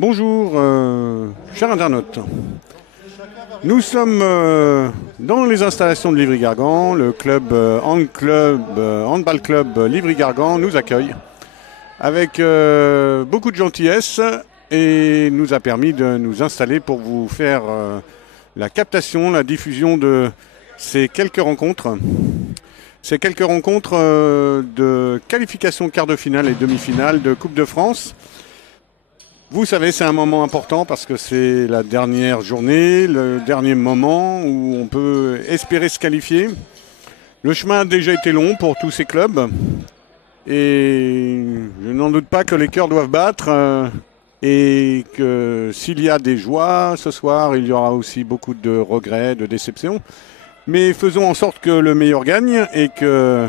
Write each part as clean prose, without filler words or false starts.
Bonjour, chers internautes. Nous sommes dans les installations de Livry-Gargan. Le club, handball club Livry-Gargan nous accueille avec beaucoup de gentillesse et nous a permis de nous installer pour vous faire la captation, la diffusion de ces quelques rencontres. Ces quelques rencontres de qualification quart de finale et demi-finale de Coupe de France. Vous savez, c'est un moment important parce que c'est la dernière journée, le dernier moment où on peut espérer se qualifier. Le chemin a déjà été long pour tous ces clubs et je n'en doute pas que les cœurs doivent battre et que s'il y a des joies ce soir, il y aura aussi beaucoup de regrets, de déceptions. Mais faisons en sorte que le meilleur gagne et que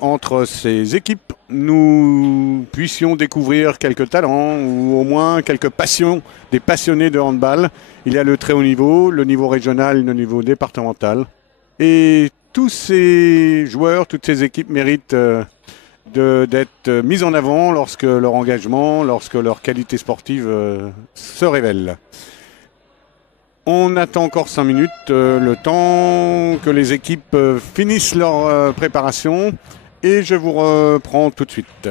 entre ces équipes, nous puissions découvrir quelques talents ou au moins quelques passions, des passionnés de handball. Il y a le très haut niveau, le niveau régional, le niveau départemental. Et tous ces joueurs, toutes ces équipes méritent d'être mises en avant lorsque leur engagement, lorsque leur qualité sportive se révèle. On attend encore 5 minutes, le temps que les équipes finissent leur préparation et je vous reprends tout de suite.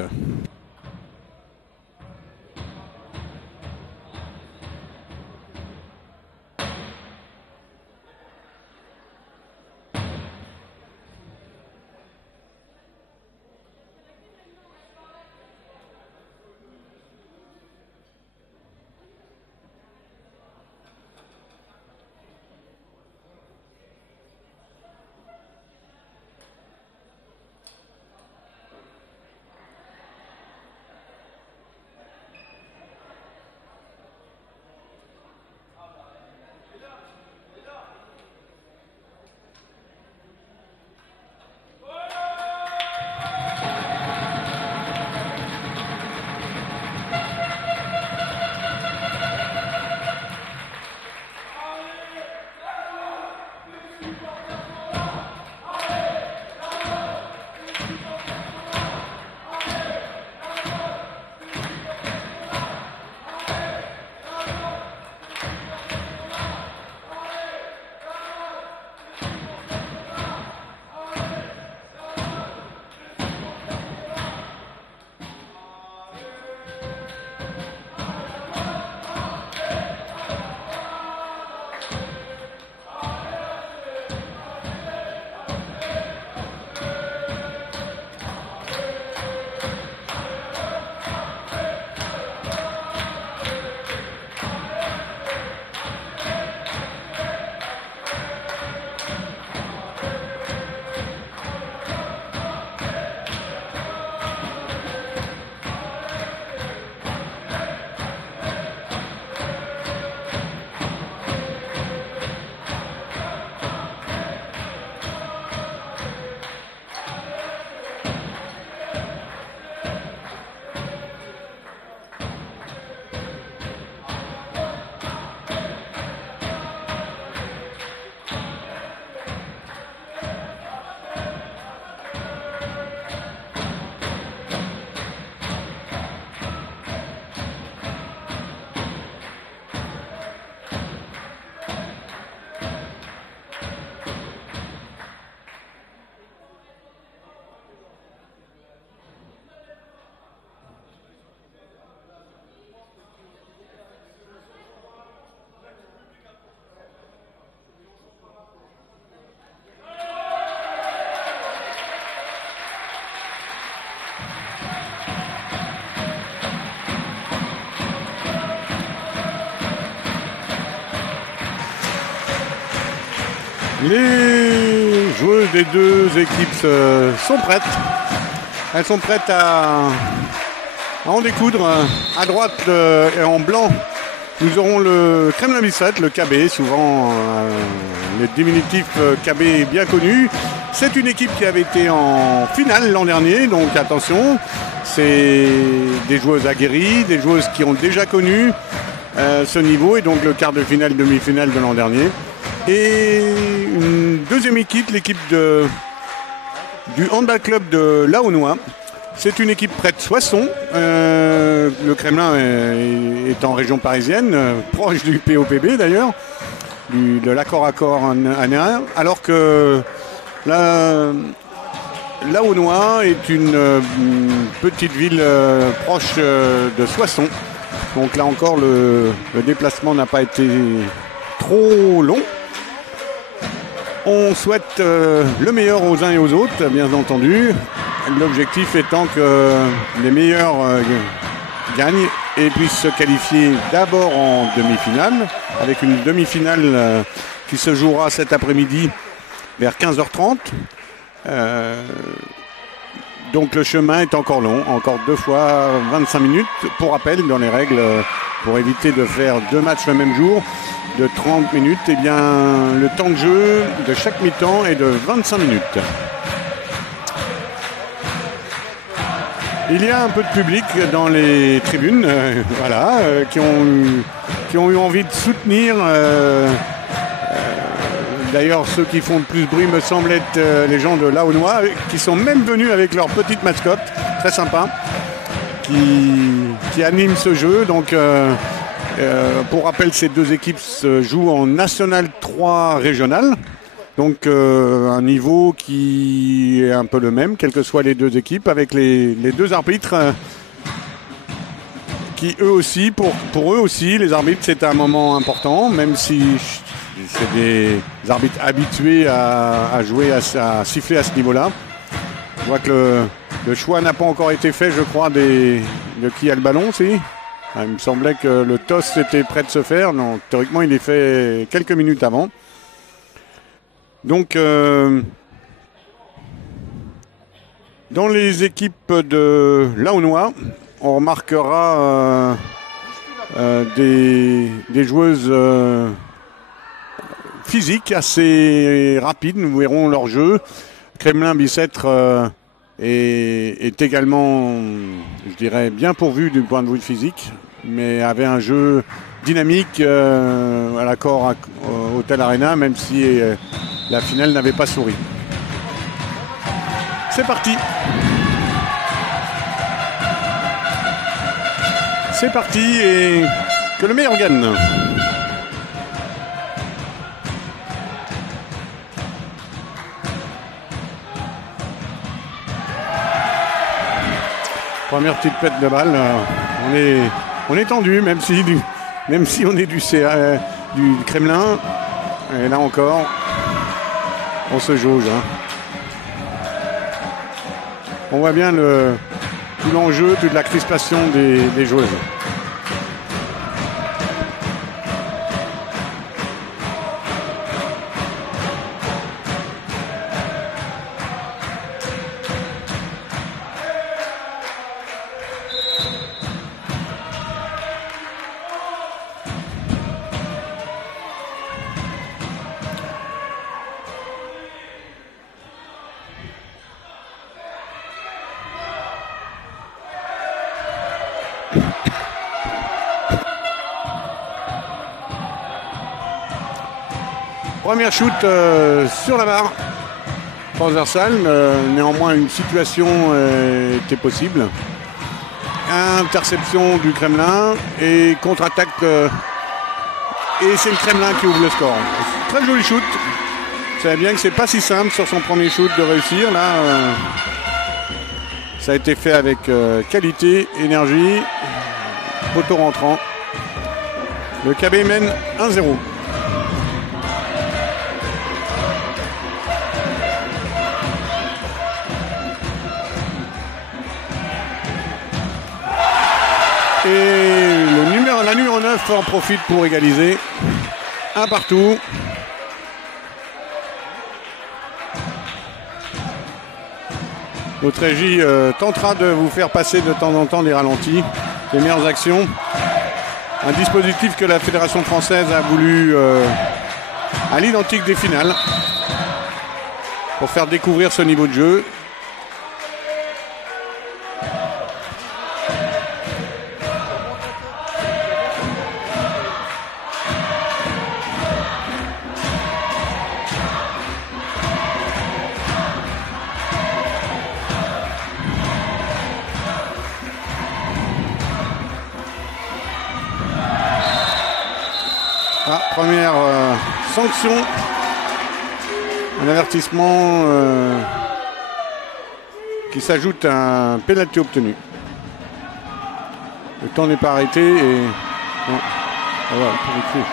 Les joueuses des deux équipes sont prêtes. Elles sont prêtes à en découdre. À droite et en blanc, nous aurons le Kremlin-Bicêtre, le KB, souvent le diminutif KB bien connu. C'est une équipe qui avait été en finale l'an dernier, donc attention. C'est des joueuses aguerries, des joueuses qui ont déjà connu ce niveau et donc le quart de finale, demi-finale de l'an dernier. Et une deuxième équipe, l'équipe du handball club de Laonnois. C'est une équipe près de Soissons. Le Kremlin est en région parisienne, proche du POPB d'ailleurs, de l'accord anéen, alors que Laonnois est une petite ville proche de Soissons. Donc là encore, le déplacement n'a pas été trop long. On souhaite le meilleur aux uns et aux autres, bien entendu. L'objectif étant que les meilleurs gagnent et puissent se qualifier d'abord en demi-finale, avec une demi-finale qui se jouera cet après-midi vers 15h30. Donc le chemin est encore long, encore 2 fois 25 minutes. Pour rappel, dans les règles, pour éviter de faire 2 matchs le même jour, de 30 minutes, eh bien, le temps de jeu de chaque mi-temps est de 25 minutes. Il y a un peu de public dans les tribunes, qui ont eu envie de soutenir. D'ailleurs, ceux qui font le plus de bruit me semblent être les gens de Laonnois, qui sont même venus avec leur petite mascotte, très sympa, qui anime ce jeu. Donc, pour rappel, ces 2 équipes se jouent en National 3 régional. Donc un niveau qui est un peu le même, quelles que soient les 2 équipes, avec les 2 arbitres qui eux aussi, pour eux aussi, les arbitres c'est un moment important, même si c'est des arbitres habitués à jouer, à siffler à ce niveau-là. Je vois que le choix n'a pas encore été fait, je crois, de qui a le ballon, si. Il me semblait que le toss était prêt de se faire. Non, théoriquement il est fait quelques minutes avant. Donc, dans les équipes de Laonnois, on remarquera des joueuses physiques assez rapides. Nous verrons leur jeu. Kremlin Bicêtre est également, je dirais, bien pourvu du point de vue physique, mais avait un jeu dynamique à l'accord Hotel Arena, même si la finale n'avait pas souri. C'est parti. C'est parti et que le meilleur gagne. Première petite pète de balle. On est tendu, même si on est du Kremlin. Et là encore, on se jauge. On voit bien tout l'enjeu, toute la crispation des joueuses. Première shoot sur la barre transversale, néanmoins une situation était possible. Interception du Kremlin et contre-attaque et c'est le Kremlin qui ouvre le score. Très joli shoot. Vous savez bien que c'est pas si simple sur son premier shoot de réussir. Là, ça a été fait avec qualité, énergie, poteau rentrant. Le KB mène 1-0. Et la numéro 9 en profite pour égaliser. 1 partout. Notre régie tentera de vous faire passer de temps en temps des ralentis, des meilleures actions. Un dispositif que la Fédération française a voulu à l'identique des finales pour faire découvrir ce niveau de jeu. première sanction, un avertissement qui s'ajoute à un pénalty obtenu. Le temps n'est pas arrêté et non. Voilà, pour le coup.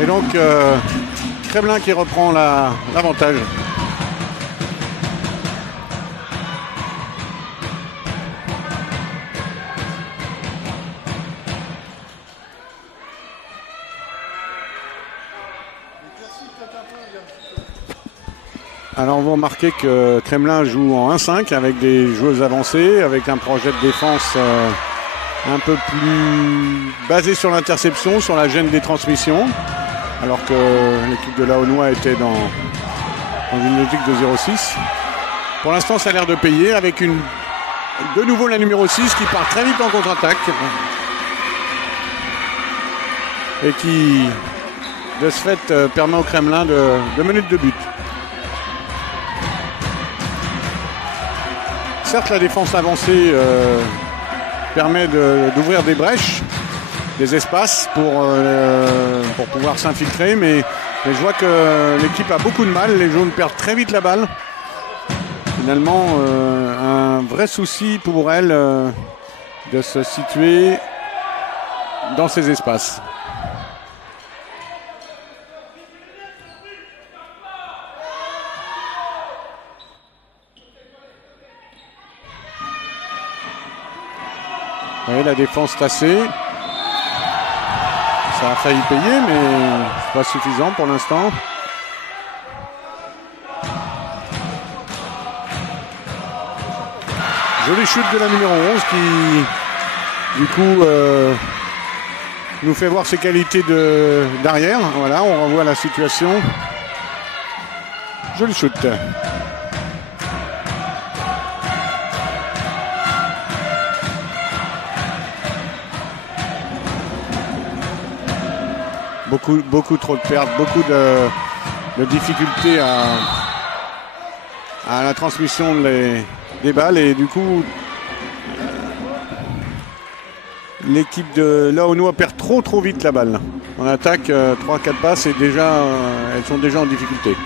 Et donc, Kremlin qui reprend l'avantage. Alors, vous remarquez que Kremlin joue en 1-5 avec des joueuses avancées, avec un projet de défense un peu plus basé sur l'interception, sur la gêne des transmissions. Alors que l'équipe de Laonnois était dans une logique de 0-6. Pour l'instant, ça a l'air de payer avec de nouveau la numéro 6 qui part très vite en contre-attaque. Et qui, de ce fait, permet au Kremlin de mener de but. Certes, la défense avancée permet d'ouvrir des brèches, des espaces pour pouvoir s'infiltrer, mais je vois que l'équipe a beaucoup de mal, les jaunes perdent très vite la balle. Finalement, un vrai souci pour elle de se situer dans ces espaces. Et la défense tassée. Ça a failli payer, mais pas suffisant pour l'instant. Jolie chute de la numéro 11 qui, du coup, nous fait voir ses qualités d'arrière. Voilà, on revoit la situation. Jolie chute. Beaucoup trop de pertes, beaucoup de difficultés à la transmission des balles et du coup l'équipe de Laonnois perd trop vite la balle. En attaque, 3-4 passes et déjà elles sont déjà en difficulté.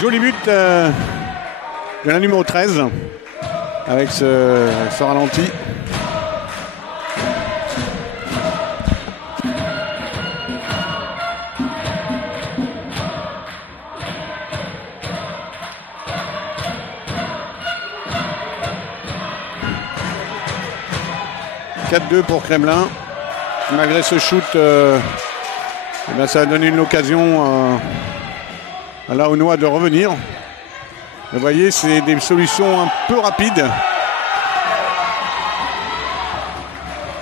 Joli but de la numéro 13 avec ce ralenti. « 4-2 pour Kremlin. Malgré ce shoot, ça a donné une occasion à Laonnois de revenir. Vous voyez, c'est des solutions un peu rapides.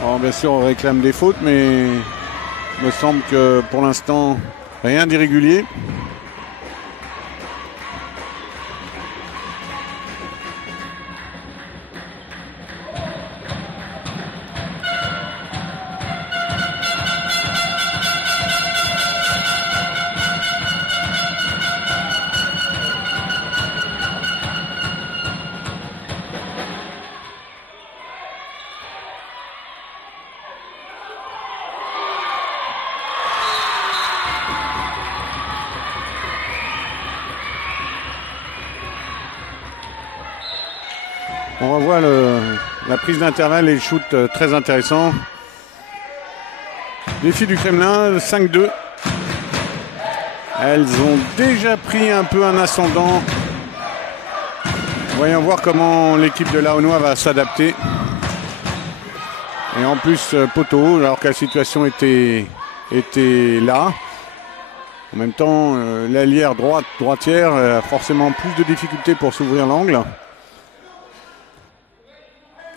Alors, bien sûr, on réclame des fautes, mais il me semble que pour l'instant, rien d'irrégulier. On revoit la prise d'intervalle et le shoot très intéressant. Les filles du Kremlin, 5-2. Elles ont déjà pris un peu un ascendant. Voyons voir comment l'équipe de Laonnois va s'adapter. Et en plus poteau, alors que la situation était là. En même temps, l'allière droitière a forcément plus de difficultés pour s'ouvrir l'angle.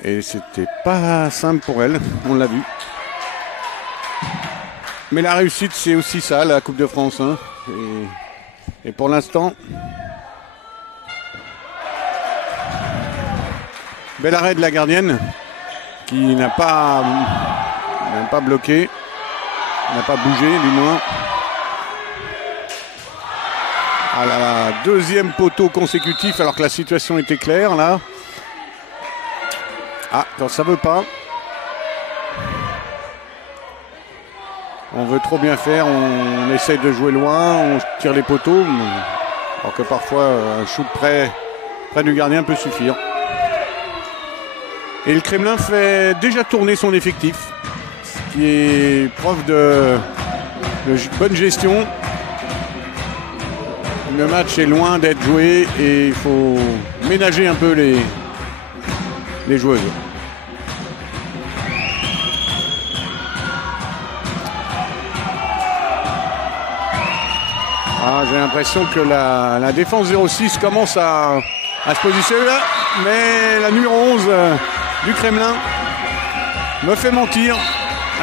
Et c'était pas simple pour elle, on l'a vu. Mais la réussite, c'est aussi ça, la Coupe de France. Hein. Et pour l'instant, bel arrêt de la gardienne qui n'a pas bloqué, n'a pas bougé du moins. À la deuxième poteau consécutif alors que la situation était claire là. Ah, quand ça veut pas. On veut trop bien faire, on essaye de jouer loin, on tire les poteaux, alors que parfois un shoot près du gardien peut suffire. Et le Kremlin fait déjà tourner son effectif, ce qui est preuve de bonne gestion. Le match est loin d'être joué et il faut ménager un peu les joueuses. Ah, j'ai l'impression que la défense 06 commence à se positionner là, mais la numéro 11 du Kremlin me fait mentir.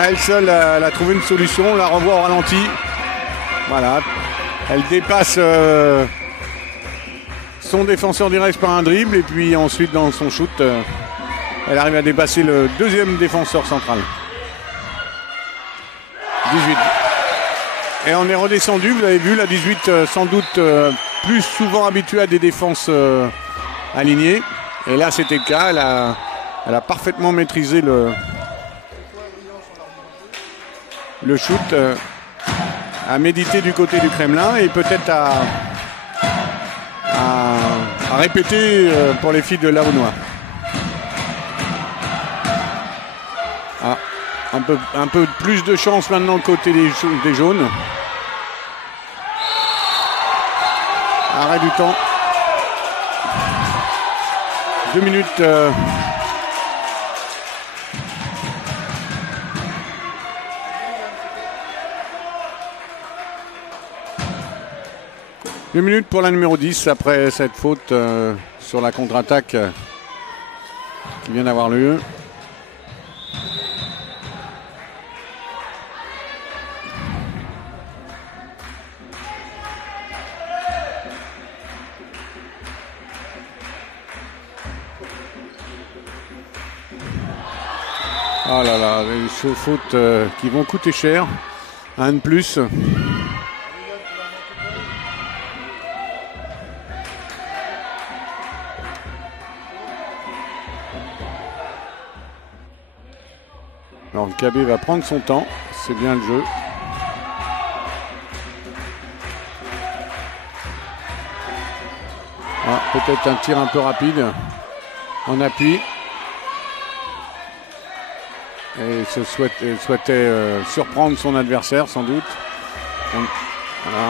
Elle seule, elle a trouvé une solution, on la revoit au ralenti. Voilà, elle dépasse son défenseur direct par un dribble et puis ensuite dans son shoot, elle arrive à dépasser le deuxième défenseur central. 18. Et on est redescendu, vous avez vu, la 18 sans doute plus souvent habituée à des défenses alignées. Et là c'était le cas, elle a parfaitement maîtrisé le shoot, à méditer du côté du Kremlin et peut-être à répéter pour les filles de Laonnois. Ah, un peu plus de chance maintenant côté des jaunes. Arrêt du temps. 2 minutes. 2 minutes pour la numéro 10 après cette faute sur la contre-attaque qui vient d'avoir lieu. Oh là là, les fautes qui vont coûter cher. Un de plus. Alors le KB va prendre son temps, c'est bien le jeu. Ah, peut-être un tir un peu rapide en appui. Et souhaitait surprendre son adversaire sans doute. Voilà,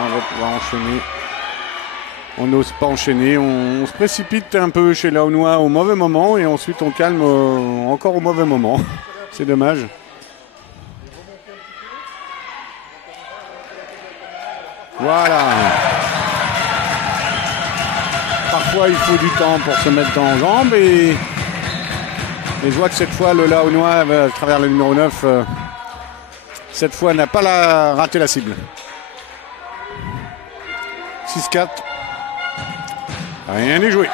on va pouvoir enchaîner. On n'ose pas enchaîner, on se précipite un peu chez Laonnois au mauvais moment et ensuite on calme encore au mauvais moment. C'est dommage. Voilà. Parfois il faut du temps pour se mettre en jambes et je vois que cette fois le Laonnois à travers le numéro 9 cette fois n'a pas raté la cible. 6-4. Rien n'est joué.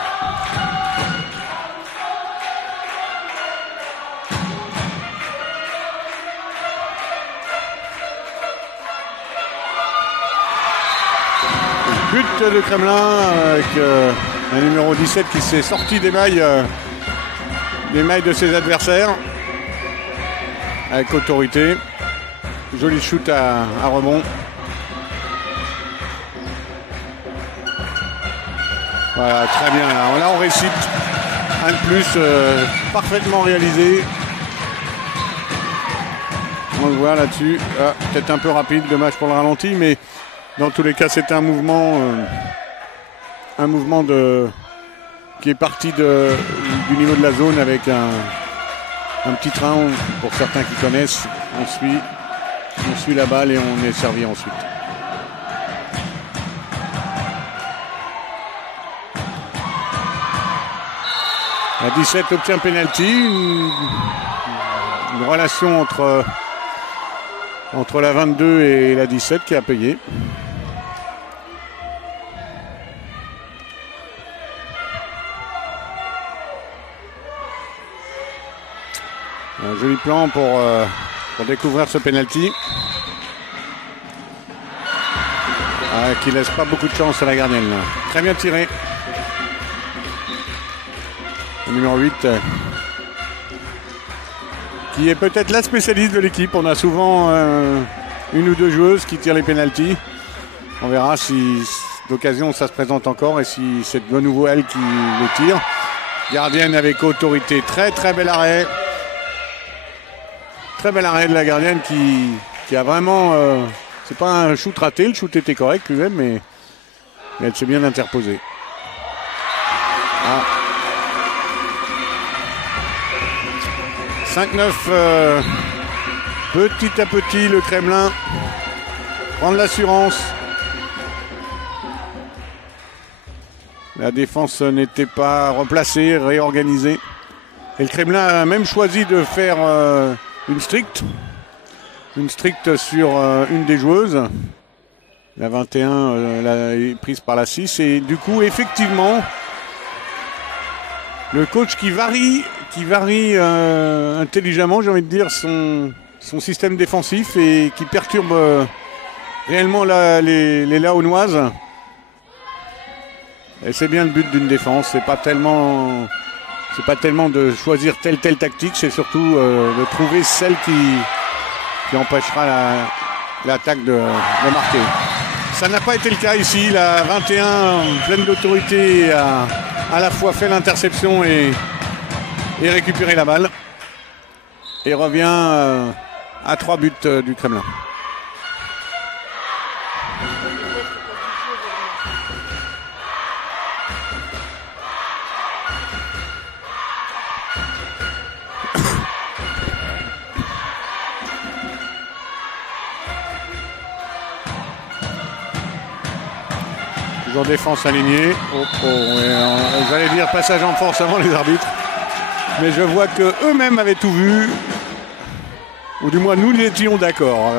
But de Kremlin avec un numéro 17 qui s'est sorti des mailles de ses adversaires avec autorité. Joli shoot à rebond. Voilà, très bien. Là on récite un de plus parfaitement réalisé. On le voit là-dessus. Ah, peut-être un peu rapide, dommage pour le ralenti, mais dans tous les cas, c'est un mouvement qui est parti du niveau de la zone avec un petit train pour certains qui connaissent. On suit la balle et on est servi ensuite. La 17 obtient penalty. Une relation entre la 22 et la 17 qui a payé. Un joli plan pour découvrir ce penalty. Qui laisse pas beaucoup de chance à la gardienne. Là. Très bien tiré. Le numéro 8. Qui est peut-être la spécialiste de l'équipe. On a souvent une ou deux joueuses qui tirent les pénaltys. On verra si d'occasion ça se présente encore et si c'est de nouveau elle qui les tire. Gardienne avec autorité. Très très bel arrêt. Très bel arrêt de la gardienne qui a vraiment... c'est pas un shoot raté, le shoot était correct lui-même, mais elle s'est bien interposée. Ah. 5-9, petit à petit, le Kremlin prend de l'assurance. La défense n'était pas replacée, réorganisée. Et le Kremlin a même choisi de faire une stricte sur une des joueuses. La 21 est prise par la 6. Et du coup, effectivement, le coach qui varie intelligemment, j'ai envie de dire, son système défensif et qui perturbe réellement les Laonnoises. Et c'est bien le but d'une défense. C'est pas tellement de choisir telle tactique, c'est surtout de trouver celle qui empêchera l'attaque de marquer. Ça n'a pas été le cas ici. La 21, pleine d'autorité, a à la fois fait l'interception et récupéré la balle. Et revient à 3 buts du Kremlin. Toujours défense alignée. J'allais dire passage en force avant les arbitres. Mais je vois qu'eux-mêmes avaient tout vu. Ou du moins nous étions d'accord.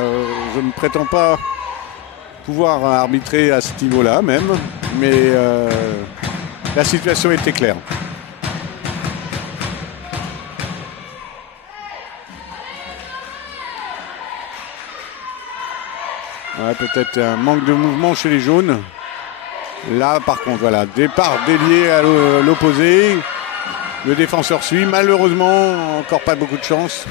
Je ne prétends pas pouvoir arbitrer à ce niveau-là même. Mais la situation était claire. Ouais, peut-être un manque de mouvement chez les jaunes. Là, par contre, voilà, départ délié à l'opposé. Le défenseur suit. Malheureusement, encore pas beaucoup de chance.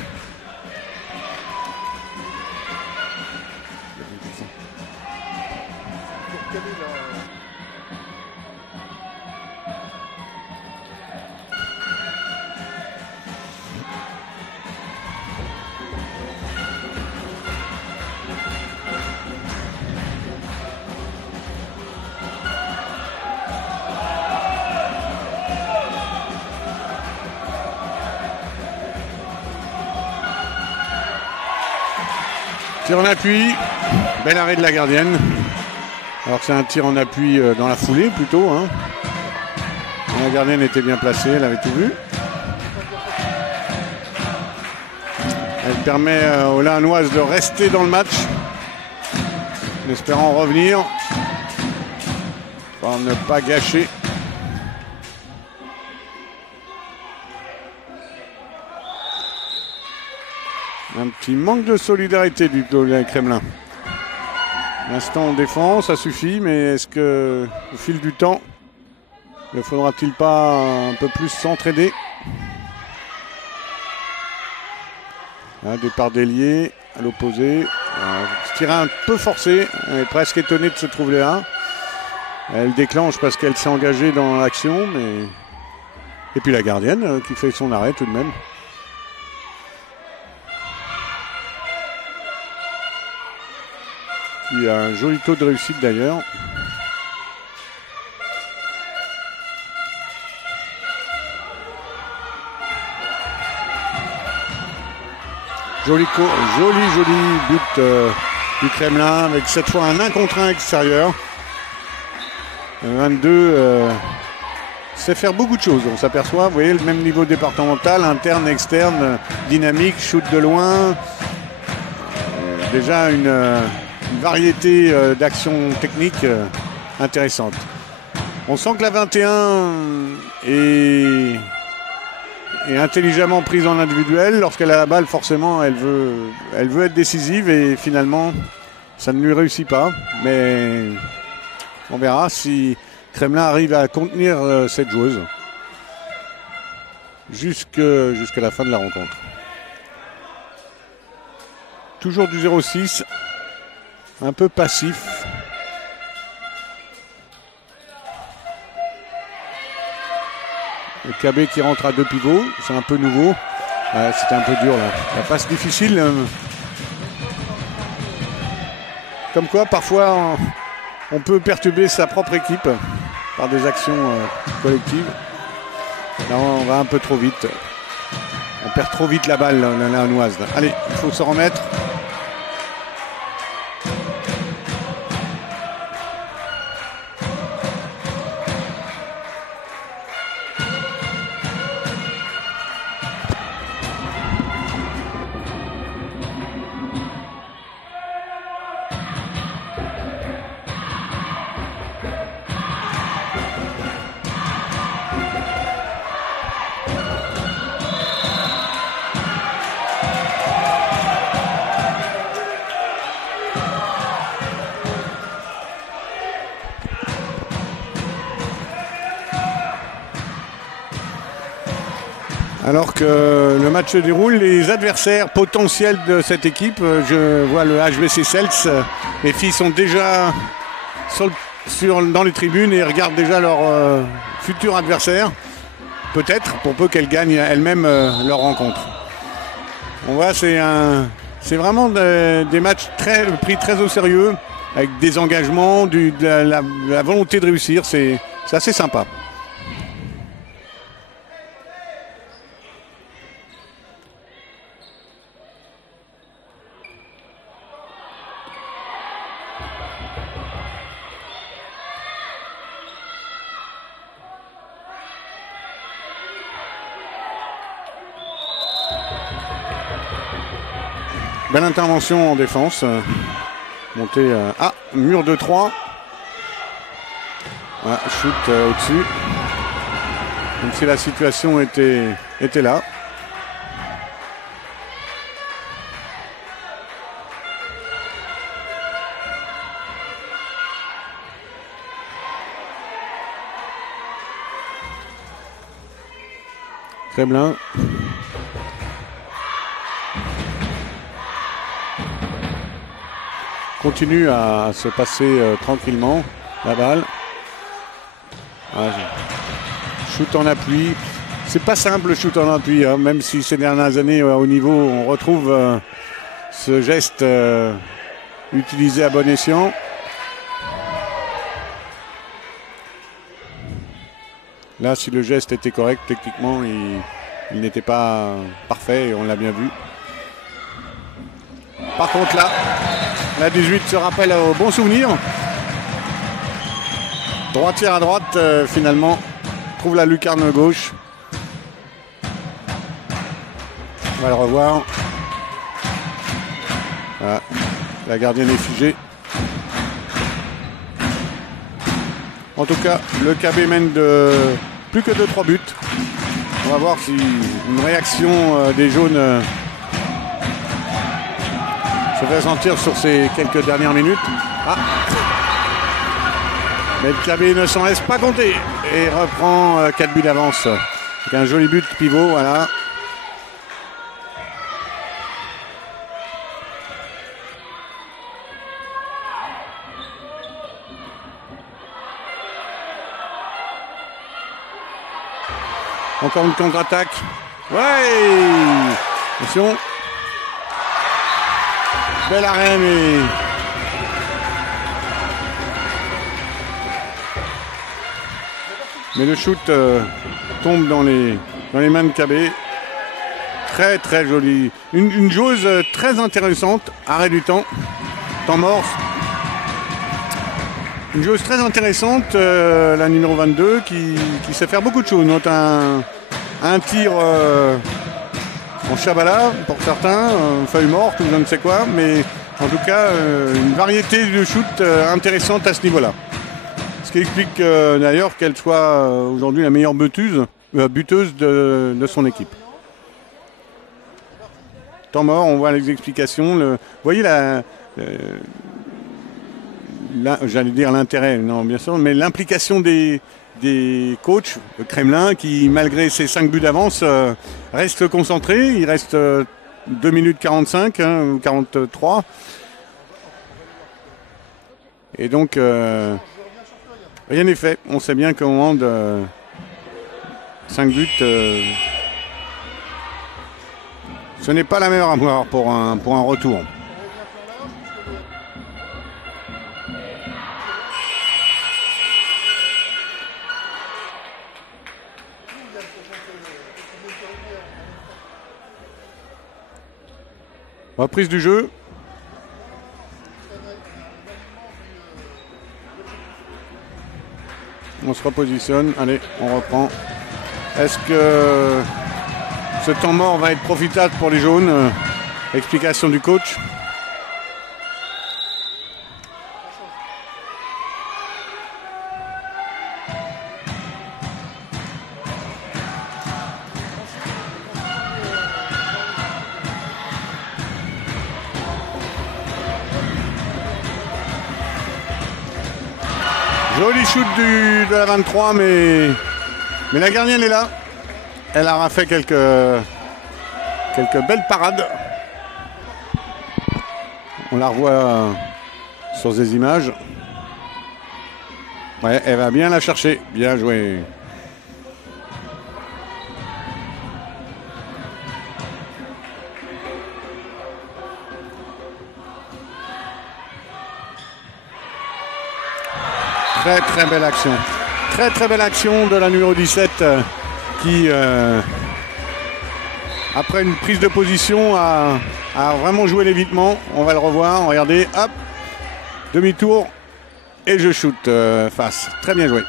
Tir en appui, bel arrêt de la gardienne. Alors c'est un tir en appui dans la foulée plutôt. Hein. La gardienne était bien placée, elle avait tout vu. Elle permet aux Laonnoises de rester dans le match, en espérant revenir, pour ne pas gâcher. Un petit manque de solidarité du Kremlin. L'instant en défense, ça suffit, mais est-ce que au fil du temps, ne faudra-t-il pas un peu plus s'entraider? Un départ délié à l'opposé. Ce tir un peu forcé. Elle est presque étonnée de se trouver là. Elle déclenche parce qu'elle s'est engagée dans l'action, mais... Et puis la gardienne qui fait son arrêt tout de même. Il y a un joli taux de réussite d'ailleurs. Joli but du Kremlin avec cette fois un 1 contre 1 extérieur. 22 sait faire beaucoup de choses. On s'aperçoit, vous voyez, le même niveau départemental, interne, externe, dynamique, shoot de loin. Déjà une variété d'actions techniques intéressantes. On sent que la 21 est intelligemment prise en individuel. Lorsqu'elle a la balle, forcément, elle veut être décisive et finalement, ça ne lui réussit pas. Mais on verra si Kremlin arrive à contenir cette joueuse jusqu'à la fin de la rencontre. Toujours du 0-6, un peu passif. Le KB qui rentre à 2 pivots, c'est un peu nouveau. C'était un peu dur là. La passe difficile. Comme quoi, parfois, on peut perturber sa propre équipe par des actions collectives. Là, on va un peu trop vite. On perd trop vite la balle, la Hanoise. Allez, il faut se remettre. Alors que le match se déroule, les adversaires potentiels de cette équipe, je vois le HBC Seltz, les filles sont déjà dans les tribunes et regardent déjà leur futur adversaire, peut-être, pour peu qu'elles gagnent elles-mêmes leur rencontre. On voit, c'est vraiment des matchs pris très au sérieux, avec des engagements, la volonté de réussir, c'est assez sympa. Belle intervention en défense. Montée. Mur de 3. Shoot au-dessus. Comme si la situation était là. Kremlin. Continue à se passer tranquillement la balle. Shoot en appui. C'est pas simple le shoot en appui, hein, même si ces dernières années au niveau on retrouve ce geste utilisé à bon escient. Là, si le geste était correct, techniquement, il n'était pas parfait et on l'a bien vu. Par contre là, la 18 se rappelle au bon souvenir. Droitière à droite, finalement, trouve la lucarne gauche. On va le revoir. Voilà. La gardienne est figée. En tout cas, le KB mène de plus que 2-3 buts. On va voir si une réaction des jaunes se fait sentir sur ces quelques dernières minutes. Mais le KB ne s'en laisse pas compter et reprend 4 buts d'avance. C'est un joli but pivot, voilà. Encore une contre-attaque. Ouais! Attention. Belle arène et... Mais le shoot tombe dans les mains de KB. Très très jolie. Une joueuse très intéressante. Arrêt du temps. Temps mort. Une joueuse très intéressante, la numéro 22, qui sait faire beaucoup de choses. Note un tir en chabala pour certains, feuille morte ou je ne sais quoi, mais en tout cas une variété de shoot intéressante à ce niveau-là. Ce qui explique d'ailleurs qu'elle soit aujourd'hui la meilleure buteuse de son équipe. Temps mort, on voit les explications. Vous voyez j'allais dire l'intérêt, non bien sûr, mais l'implication des coachs, le Kremlin, qui malgré ses 5 buts d'avance reste concentré. Il reste 2 minutes 45 ou 43. Et donc rien n'est fait. On sait bien qu'au moment de 5 buts, ce n'est pas la meilleure armoire pour un retour. Reprise du jeu. On se repositionne. Allez, on reprend. Est-ce que ce temps mort va être profitable pour les jaunes? Explication du coach. Joli shoot de la 23, mais la gardienne est là. Elle aura fait quelques belles parades. On la revoit sur ces images. Ouais, elle va bien la chercher. Bien joué. Très très belle action. Très très belle action de la numéro 17 qui, après une prise de position, a vraiment joué l'évitement. On va le revoir. Regardez, hop, demi-tour et je shoot face. Très bien joué.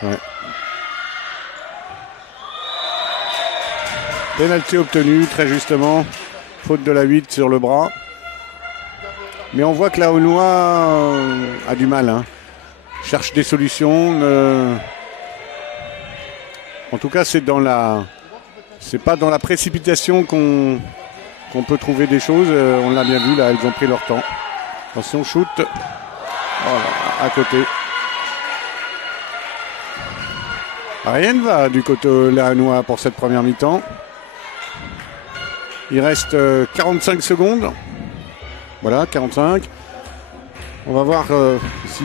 Ouais. Pénalty obtenu, très justement. Faute de la 8 sur le bras. Mais on voit que la Aunois a du mal. Hein. Cherche des solutions. En tout cas, c'est pas dans la précipitation qu'on peut trouver des choses. On l'a bien vu, là, ils ont pris leur temps. Attention, shoot. Voilà, à côté. Rien ne va du côté Launois pour cette première mi-temps. Il reste 45 secondes. Voilà, 45. On va voir si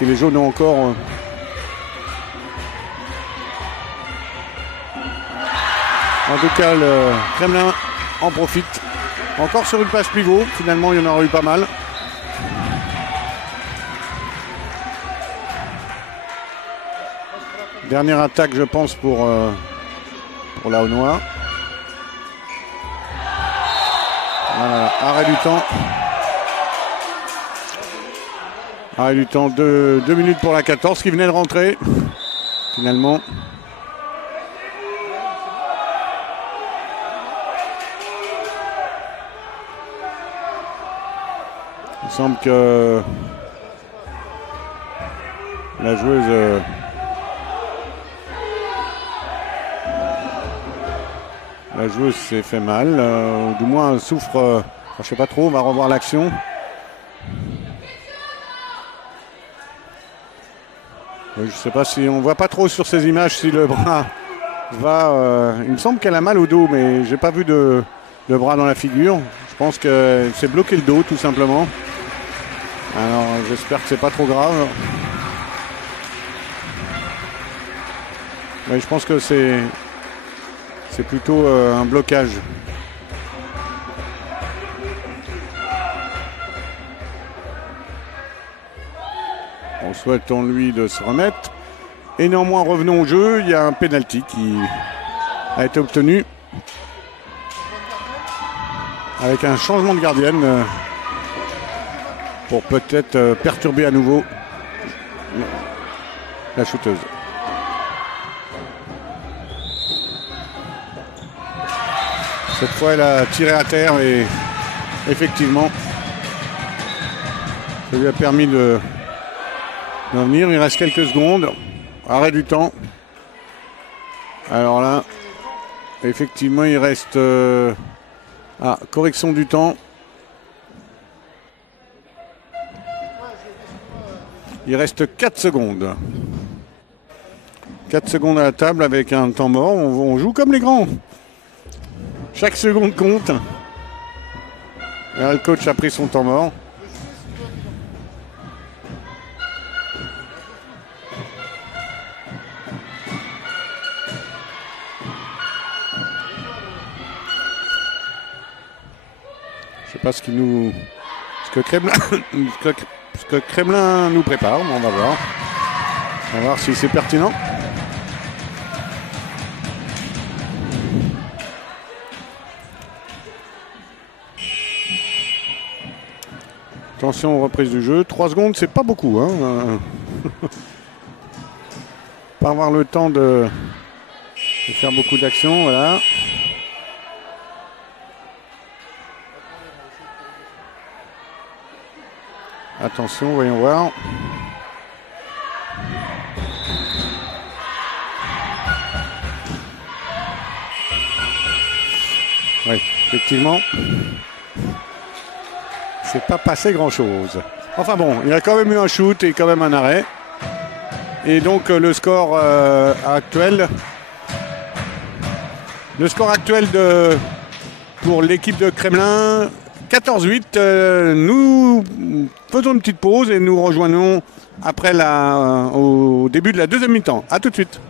les jaunes ont encore... En tout cas, le Kremlin en profite. Encore sur une passe pivot. Finalement, il y en aura eu pas mal. Dernière attaque, je pense, pour Launois. Voilà, arrêt du temps. Arrêt du temps, 2 minutes pour la 14 qui venait de rentrer. Finalement. Il semble que la joueuse... La joueuse s'est fait mal, ou du moins souffre, je ne sais pas trop, on va revoir l'action. Je ne sais pas si on ne voit pas trop sur ces images si le bras va... il me semble qu'elle a mal au dos, mais j'ai pas vu de bras dans la figure. Je pense qu'elle s'est bloqué le dos tout simplement. Alors j'espère que c'est pas trop grave. Ouais, je pense que c'est plutôt un blocage. On souhaite en lui de se remettre. Et néanmoins, revenons au jeu. Il y a un penalty qui a été obtenu avec un changement de gardienne pour peut-être perturber à nouveau la shooteuse. Cette fois, elle a tiré à terre et effectivement, ça lui a permis de venir. Il reste quelques secondes. Arrêt du temps. Alors là, effectivement, il reste... correction du temps. Il reste 4 secondes. 4 secondes à la table avec un temps mort. On joue comme les grands. Chaque seconde compte. Et là, le coach a pris son temps mort. Je sais pas ce que Kremlin nous prépare. On va voir. On va voir si c'est pertinent. Attention aux reprises du jeu. 3 secondes, c'est pas beaucoup. Hein. Pas avoir le temps de faire beaucoup d'actions. Voilà. Attention, voyons voir. Oui, effectivement. C'est pas passé grand-chose. Enfin bon, il y a quand même eu un shoot et quand même un arrêt. Et donc le score actuel... Le score actuel pour l'équipe de Kremlin, 14-8. Nous faisons une petite pause et nous rejoignons après au début de la deuxième mi-temps. A tout de suite.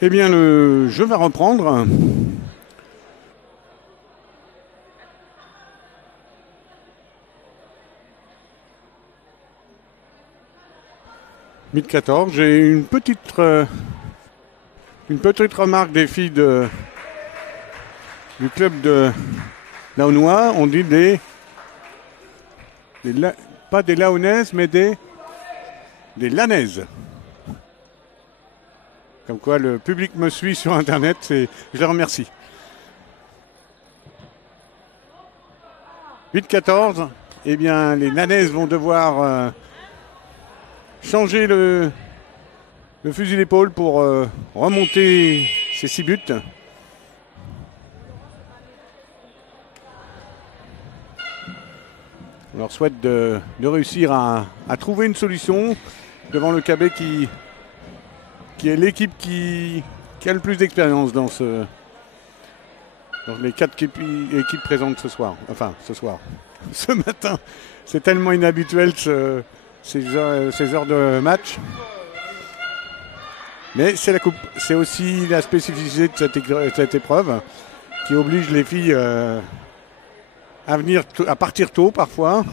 Eh bien, le jeu va reprendre. Mid 14. J'ai une petite remarque des filles du club de Laonnois. On dit pas des Laonnaises, mais des Lanaises. Comme quoi le public me suit sur Internet, je les remercie. 8-14, eh bien les Lanaises vont devoir changer le fusil d'épaule pour remonter ces 6 buts. On leur souhaite de réussir à trouver une solution devant le KB qui est l'équipe qui a le plus d'expérience dans les 4 équipes présentes ce soir. Enfin, ce matin. C'est tellement inhabituel ces heures de match. Mais c'est la coupe. C'est aussi la spécificité de cette épreuve qui oblige les filles à partir tôt parfois.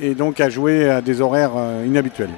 Et donc à jouer à des horaires inhabituels.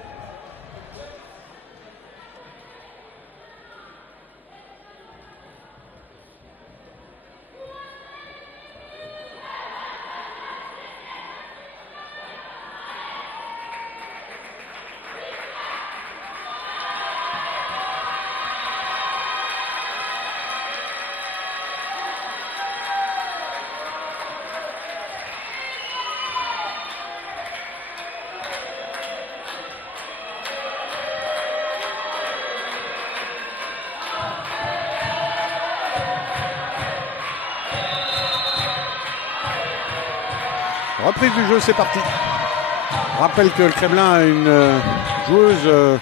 Reprise du jeu, c'est parti. Je rappelle que le Kremlin a une joueuse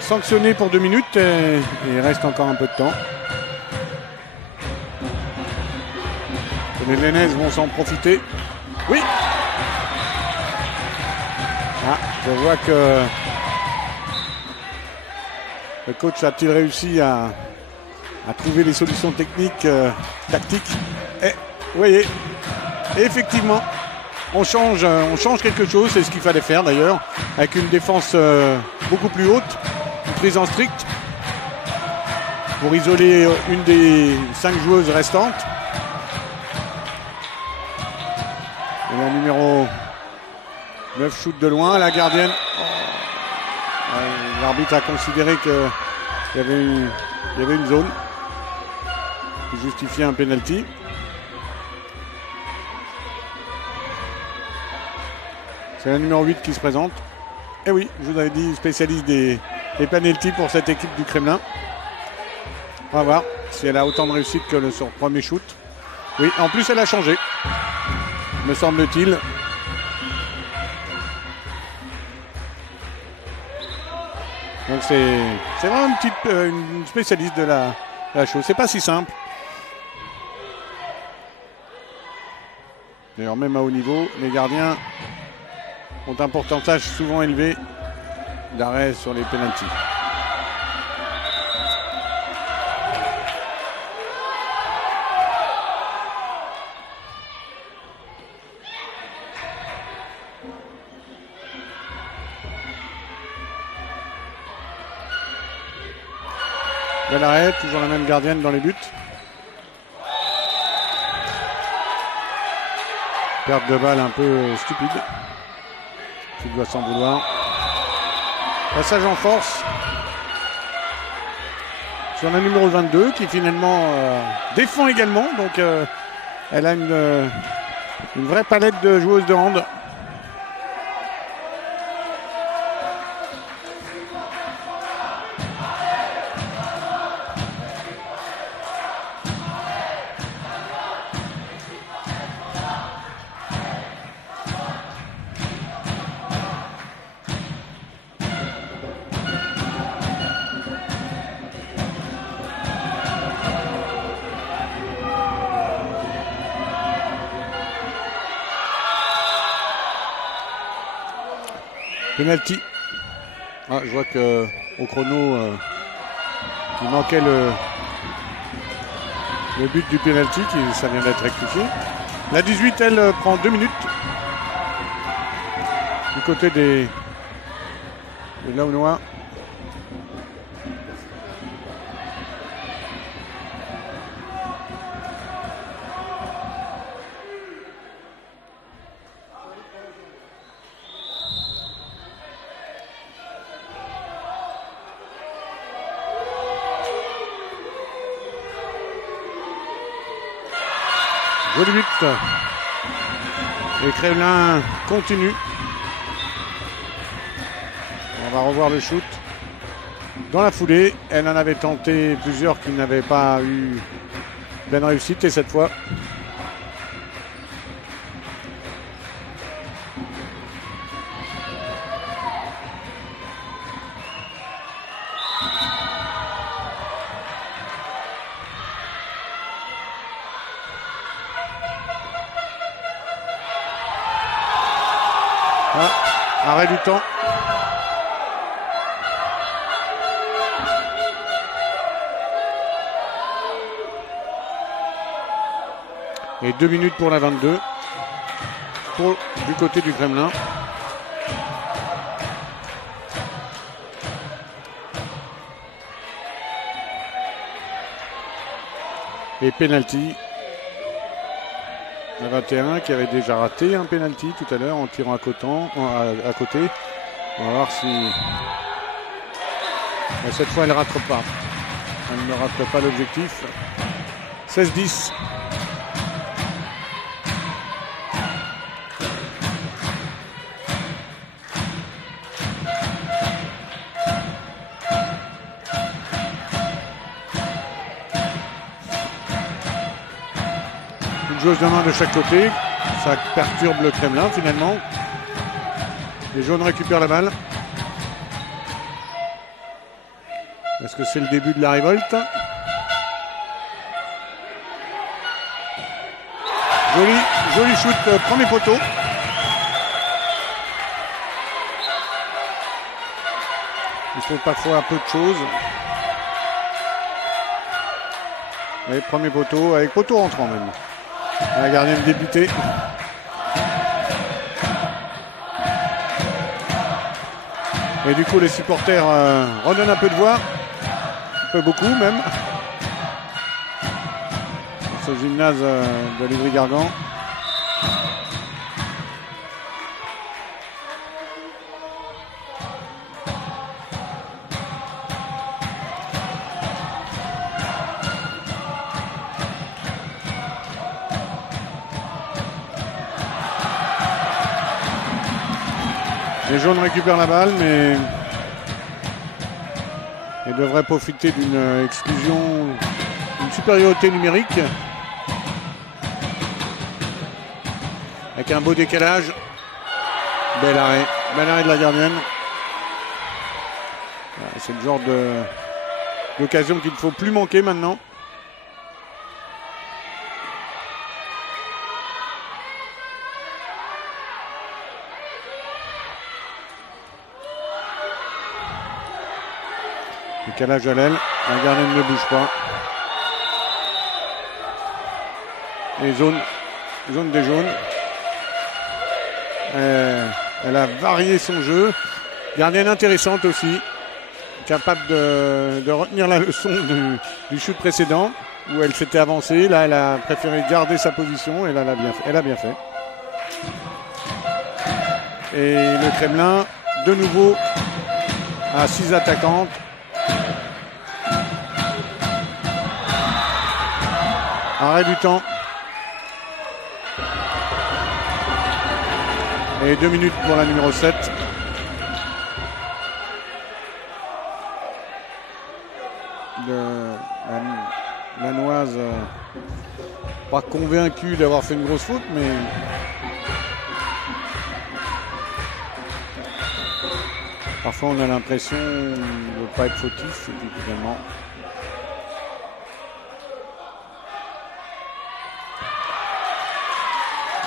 sanctionnée pour 2 minutes et il reste encore un peu de temps. Les Lanaises vont s'en profiter. Oui. Ah, je vois que le coach a-t-il réussi à trouver les solutions techniques, tactiques. Et vous voyez, effectivement, on change quelque chose, c'est ce qu'il fallait faire d'ailleurs, avec une défense beaucoup plus haute, une prise en strict, pour isoler une des 5 joueuses restantes. Et la numéro 9 shoot de loin, la gardienne. L'arbitre a considéré qu'il y avait une zone qui justifiait un penalty. C'est la numéro 8 qui se présente. Et oui, je vous avais dit, spécialiste des penalties pour cette équipe du Kremlin. On va voir si elle a autant de réussite que son premier shoot. Oui, en plus elle a changé, me semble-t-il. Donc c'est vraiment une spécialiste de la chose. C'est pas si simple. D'ailleurs, même à haut niveau, les gardiens ont un pourcentage souvent élevé d'arrêt sur les pénaltys. Bel arrêt, toujours la même gardienne dans les buts. Perte de balle un peu stupide. Tu dois s'en vouloir. Passage en force sur la numéro 22 qui finalement défend également. Donc elle a une vraie palette de joueuses de hand. Penalty. Ah, je vois que au chrono, il manquait le but du penalty, ça vient d'être rectifié. La 18, elle prend 2 minutes du côté des Launois. Joli but. Et Kremlin continue. On va revoir le shoot. Dans la foulée, elle en avait tenté plusieurs qui n'avaient pas eu pleine réussite. Et cette fois, arrêt du temps. Et 2 minutes pour la 22 du côté du Kremlin. Et penalty. La 21 qui avait déjà raté un penalty tout à l'heure en tirant à côté. On va voir si... Mais cette fois elle ne rate pas. Elle ne rate pas l'objectif. 16-10. Joueuse de main de chaque côté, ça perturbe le Kremlin finalement. Les jaunes récupèrent la balle. Est-ce que c'est le début de la révolte? Joli shoot, premier poteau. Il faut parfois un peu de choses. Et premier poteau, avec poteau rentrant même. La gardienne débutée. Et du coup, les supporters redonnent un peu de voix. Un peu beaucoup même. Ce gymnase de Livry-Gargan. Les jaunes récupèrent la balle, mais ils devraient profiter d'une exclusion, d'une supériorité numérique. Avec un beau décalage. Bel arrêt de la gardienne. C'est le genre d'occasion qu'il ne faut plus manquer maintenant. Décalage à l'aile. La gardienne ne bouge pas. Et zone des jaunes. Elle a varié son jeu. Gardienne intéressante aussi. Capable de retenir la leçon du shoot précédent où elle s'était avancée. Là, elle a préféré garder sa position et là, elle a bien fait. Et le Kremlin, de nouveau, à 6 attaquantes. Arrêt du temps. Et 2 minutes pour la numéro 7. La Noise, pas convaincue d'avoir fait une grosse faute, mais parfois on a l'impression de ne pas être fautif et puis finalement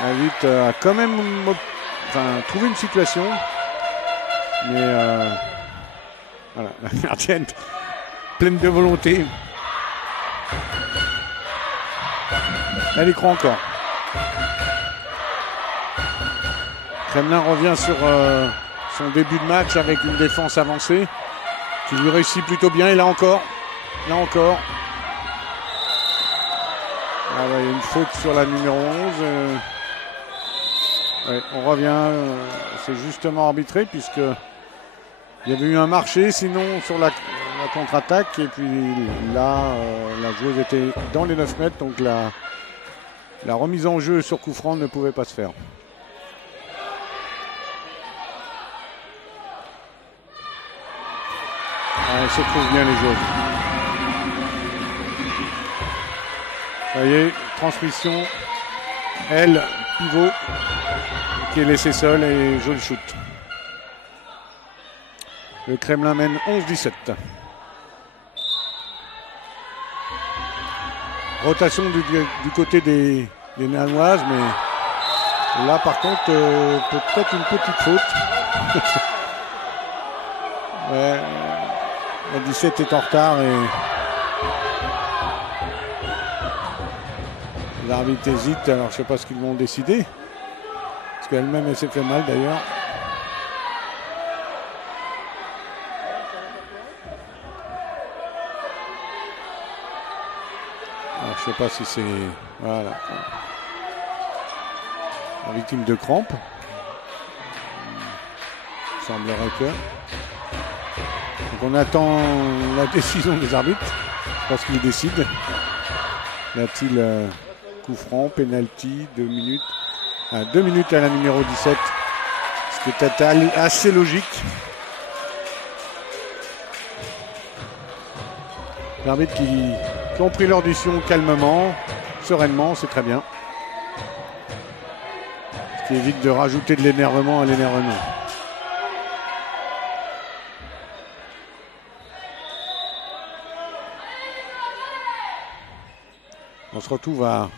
la 8 a quand même trouvé une situation, mais voilà, la gardienne pleine de volonté. Elle y croit encore. Kremlin revient sur son début de match avec une défense avancée qui lui réussit plutôt bien. Et là encore. Ah ouais, il y a une faute sur la numéro 11. Ouais, on revient. C'est justement arbitré puisque il y avait eu un marché sinon sur la contre-attaque. Et puis là, la joueuse était dans les 9 mètres. Donc la remise en jeu sur coup franc ne pouvait pas se faire. Elle se trouve bien les joueuses. Ça y est, transmission. Elle, pivot, qui est laissé seul et joli shoot. Le Kremlin mène 11-17. Rotation du côté des Nanoises, mais là par contre peut-être une petite faute. Ouais, la 17 est en retard et l'arbitre hésite, alors je ne sais pas ce qu'ils vont décider. Parce qu'elle-même elle s'est fait mal d'ailleurs. Je ne sais pas si c'est... Voilà. La victime de crampes. Il semblerait que... Donc on attend la décision des arbitres. Je pense qu'ils décident. Y a-t-il coup franc, penalty, 2 minutes. 2 minutes à la numéro 17. Ce qui est assez logique. L'arbitre qui ont pris l'audition calmement, sereinement, c'est très bien. Ce qui évite de rajouter de l'énervement à l'énervement. On se retrouve à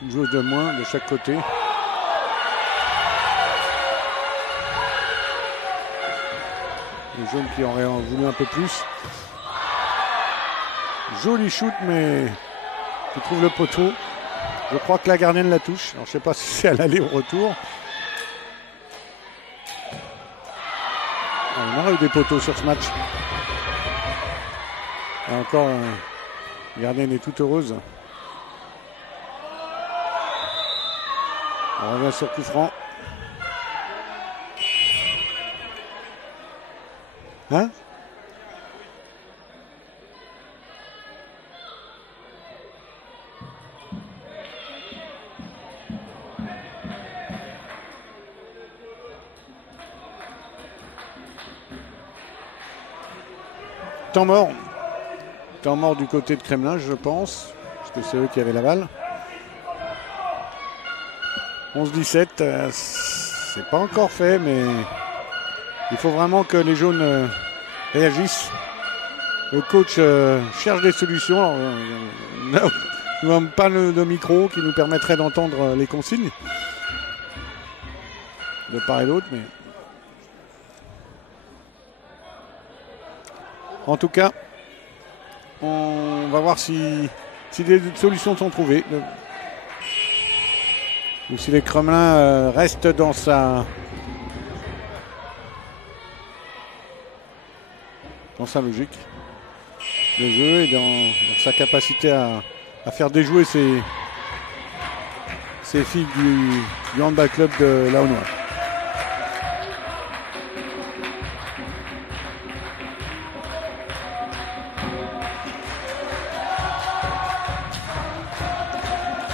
une joueuse de moins de chaque côté. Les jaunes qui auraient voulu un peu plus. Joli shoot, mais qui trouve le poteau. Je crois que la gardienne la touche. Alors, je ne sais pas si c'est à l'aller ou au retour. On aurait eu des poteaux sur ce match. Et encore, la gardienne est toute heureuse. On revient sur coup franc. Hein ? Temps mort. Temps mort du côté de Kremlin, je pense. Parce que c'est eux qui avaient la balle. 11-17. C'est pas encore fait, mais il faut vraiment que les jaunes réagissent. Le coach cherche des solutions. Alors, nous n'avons pas de micro qui nous permettrait d'entendre les consignes. De part et d'autre, mais... En tout cas, on va voir si des solutions sont trouvées. Ou si les Kremlins restent dans sa logique de jeu et dans sa capacité à faire déjouer ces filles du handball club de Launois.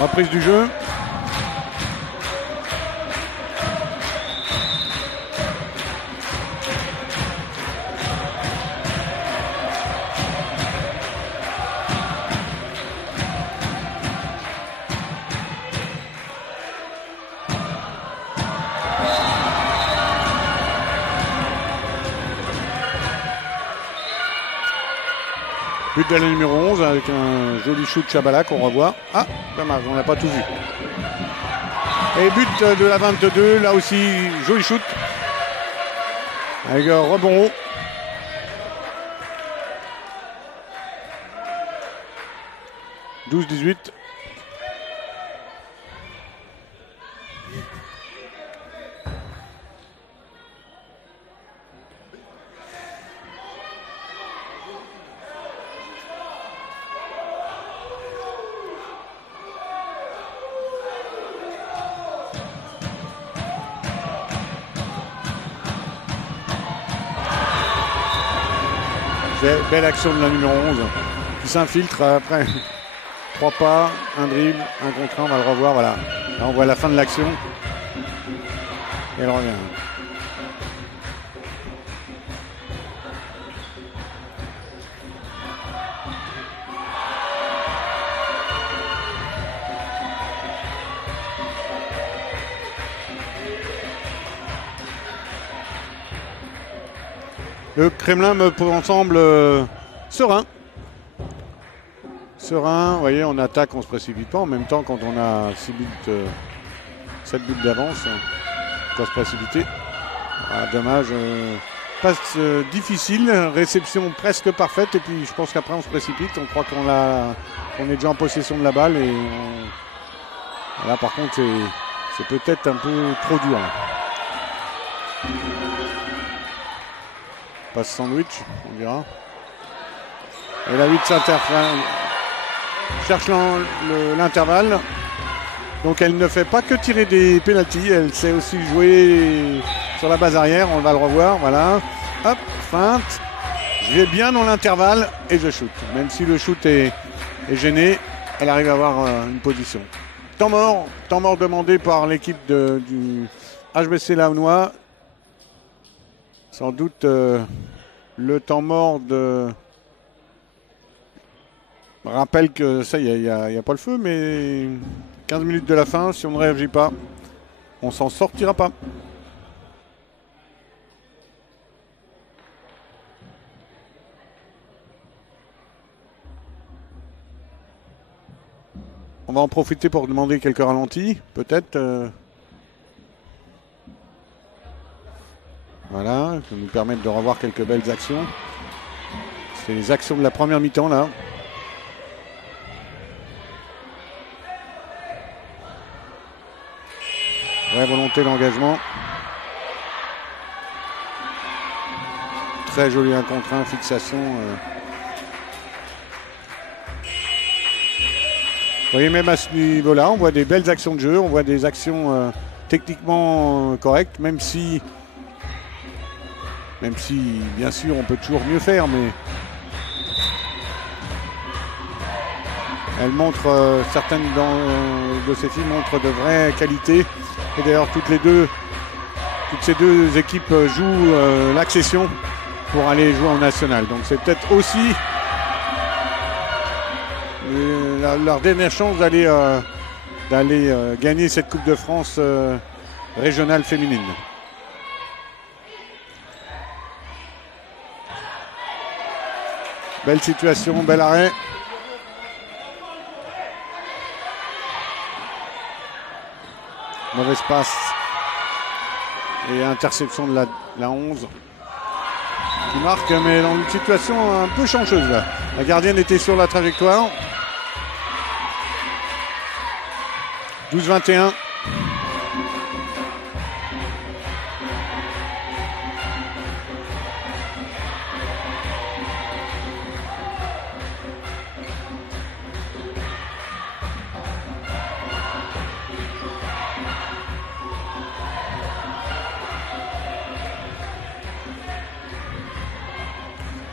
Reprise du jeu. But de la numéro 11 avec un joli shoot de Chabala qu'on revoit. Ah, dommage, on n'a pas tout vu. Et but de la 22, là aussi, joli shoot. Avec un rebond haut. « 12-18 ». Belle action de la numéro 11 qui s'infiltre après 3 pas, un dribble, un contre 1, on va le revoir, voilà. Là on voit la fin de l'action. Et elle revient. Le Kremlin me semble serein. Serein, vous voyez, on attaque, on ne se précipite pas. En même temps, quand on a 7 buts d'avance, on peut se précipiter. Ah, dommage. Passe difficile, réception presque parfaite. Et puis je pense qu'après on se précipite. On croit qu'on est déjà en possession de la balle. Et là par contre, c'est peut-être un peu trop dur. Passe sandwich, on dira. Et la 8 cherche l'intervalle. Donc elle ne fait pas que tirer des pénaltys, elle sait aussi jouer sur la base arrière, on va le revoir, voilà. Hop, feinte. Je vais bien dans l'intervalle et je shoot. Même si le shoot est gêné, elle arrive à avoir une position. Temps mort demandé par l'équipe du HBC Launois. Sans doute le temps mort rappelle que ça, il n'y a pas le feu, mais 15 minutes de la fin, si on ne réagit pas, on s'en sortira pas. On va en profiter pour demander quelques ralentis, peut-être. Voilà, ça nous permettre de revoir quelques belles actions. C'est les actions de la première mi-temps là. Vraie volonté d'engagement. Très joli 1 contre 1, fixation. Vous voyez, même à ce niveau-là, on voit des belles actions de jeu, on voit des actions techniquement correctes, même si, bien sûr, on peut toujours mieux faire, mais elle montre, certaines de ces filles montrent de vraies qualités. Et d'ailleurs, toutes ces deux équipes jouent l'accession pour aller jouer en national. Donc c'est peut-être aussi leur dernière chance d'aller gagner cette Coupe de France régionale féminine. Belle situation, bel arrêt. Mauvaise passe. Et interception de la 11. qui marque, mais dans une situation un peu chanceuse là. La gardienne était sur la trajectoire. 12-21.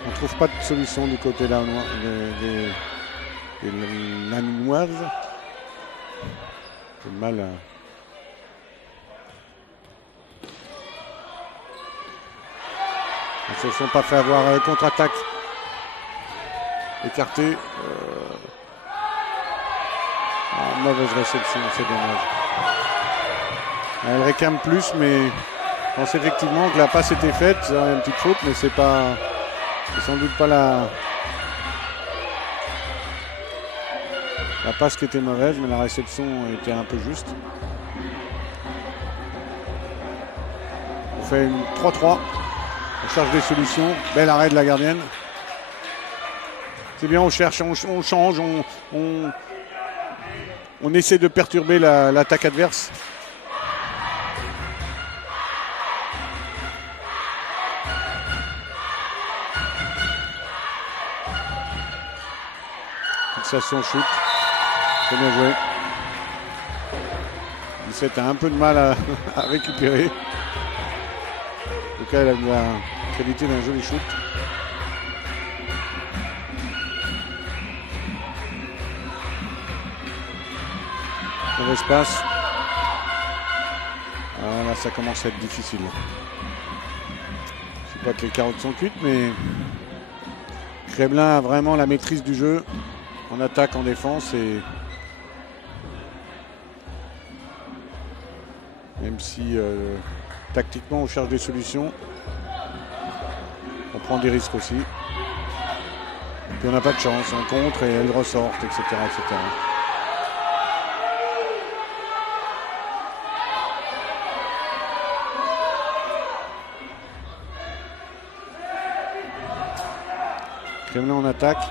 On trouve pas de solution du côté des Lannoises. C'est mal. Ils ne se sont pas fait avoir contre-attaque. Écarté. Mauvaise réception, c'est dommage. Elle réclame plus, mais je pense effectivement que la passe était faite. C'est une petite faute, mais c'est sans doute pas la passe qui était mauvaise, mais la réception était un peu juste. On fait une 3-3. On cherche des solutions. Bel arrêt de la gardienne. C'est bien, on cherche, on change, on essaie de perturber l'attaque adverse. Fixation shoot. C'est bien joué. 17 a un peu de mal à récupérer. En tout cas, elle a la qualité d'un joli shoot. Mauvaise passe. Là, ça commence à être difficile. Je ne sais pas que les carottes sont cuites, mais Creblin a vraiment la maîtrise du jeu en attaque, en défense, et même si tactiquement on cherche des solutions, on prend des risques aussi. Puis on n'a pas de chance, on contre et elles ressortent, etc., etc. Creblin en attaque.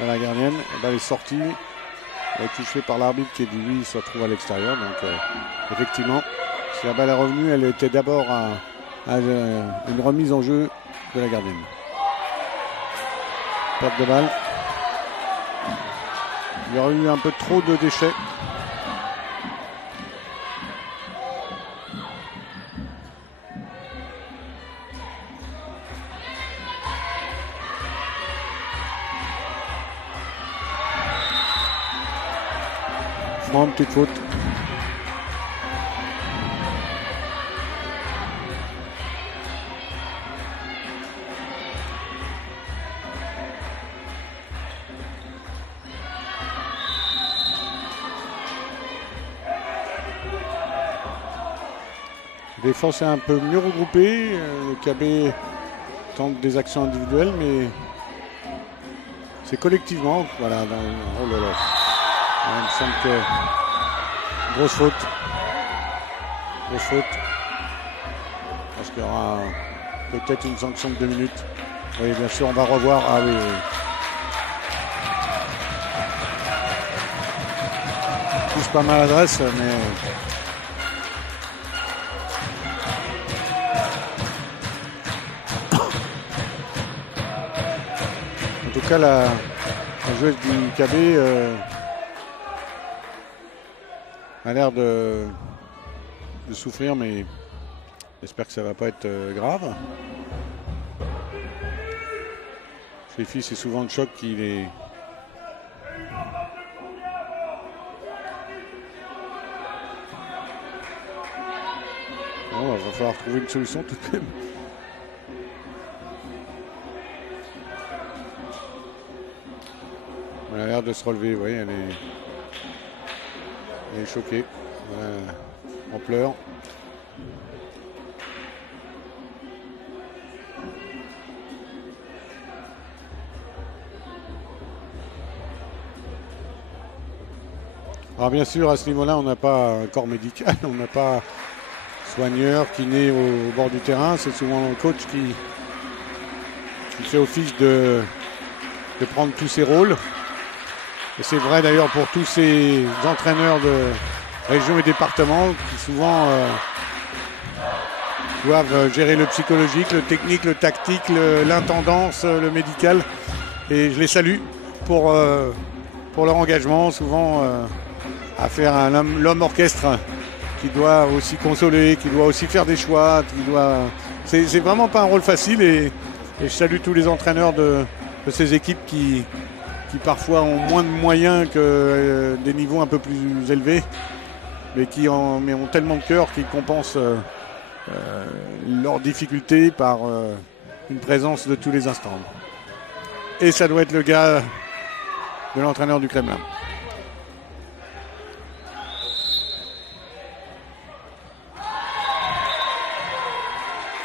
La gardienne, elle est sortie, elle est touchée par l'arbitre qui dit oui, il se retrouve à l'extérieur. Donc effectivement, si la balle est revenue, elle était d'abord à une remise en jeu de la gardienne. Perte de balle. Il y aurait eu un peu trop de déchets. Petite faute. La défense est un peu mieux regroupée. Le KB tente des actions individuelles, mais c'est collectivement. Voilà. Oh là là. Il me semble que grosse faute. Grosse faute. Parce qu'il y aura peut-être une sanction de 2 minutes. Oui, bien sûr, on va revoir. Ah oui, oui. Touche pas maladresse, mais en tout cas, la joueuse du KB a l'air de souffrir, mais j'espère que ça va pas être grave. Chez les filles, c'est souvent le choc qui les... Bon, il va falloir trouver une solution tout de même. Elle a l'air de se relever, vous voyez, elle est choquée. En pleurs. Alors bien sûr, à ce niveau-là, on n'a pas un corps médical, on n'a pas soigneur, kiné au bord du terrain. C'est souvent le coach qui fait office de prendre tous ses rôles. Et c'est vrai d'ailleurs pour tous ces entraîneurs de région et département qui souvent doivent gérer le psychologique, le technique, le tactique, l'intendance, le médical. Et je les salue pour leur engagement, souvent à faire l'homme orchestre qui doit aussi consoler, qui doit aussi faire des choix, c'est vraiment pas un rôle facile et je salue tous les entraîneurs de ces équipes qui parfois ont moins de moyens que des niveaux un peu plus élevés, mais qui ont tellement de cœur qu'ils compensent leurs difficultés par une présence de tous les instants. Et ça doit être le gars de l'entraîneur du Kremlin.